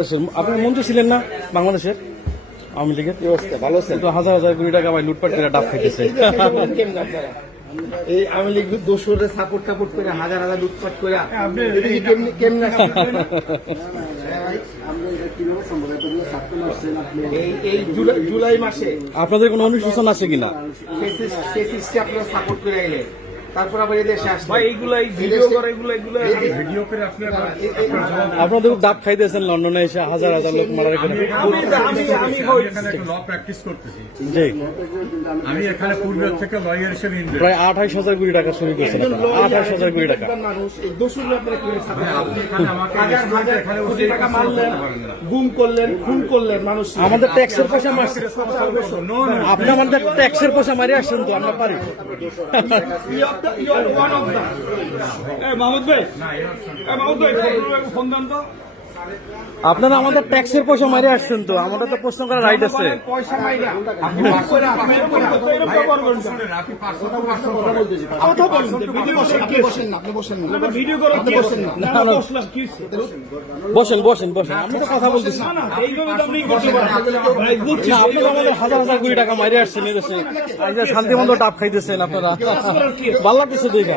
আপনি মন্ত্রী ছিলেন না বাংলাদেশের আওয়ামী লীগের? ব্যবস্থা ভালো আছে তো হাজার হাজার কোটি টাকা ভাই লুটপাট করে ডাব খাইতেছে। এই আওয়ামী লীগ দোষরে সাপোর্ট টাপোর্ট করে হাজার হাজার লুটপাট করে কেমনে এই জুলাই মাসে আপনাদের কোনো অনুশোচনা আছে কিনা? আপনারা সাপোর্ট করে এলে তারপর আবার এদেশে আসলে আপনাদের ডাব খাইতেছেন লন্ডনে এসে হাজার হাজার লোক মারা রেখে। ল প্র্যাকটিস করতেছি। জি, আমি এখানে পূর্বের থেকে লয়ার হিসেবে প্রায় 28,000 কোটি টাকা চুরি করছেন। 28,000 কোটি টাকা মানুষ এই দোষরে আপনারা কিভাবে support আপনি এখানে আমাকে হাজার হাজার এখানে কোটি টাকা মারলেন, গুম করলেন, খুন করলেন মানুষ। আমাদের ট্যাক্সের পয়সা মারছে। আপনি আমাদের ট্যাক্সের পয়সা মারি আসছেন তো আমরা পারি। আপনারা আমাদের ট্যাক্সের পয়সা মারি আসছেন তো আমাদের তো প্রশ্ন করার রাইট আছে। পয়সা মাইরা বসেন বসেন বসেন, আমি তো কথা বলতেছি। না, আপনি তো আমাদের হাজার হাজার কোটি টাকা মারি আসছেন এদেশে, শান্তিমন্দ ডাব খাইতেছেন আপনারা। ভালো লাগতেছে দেখা।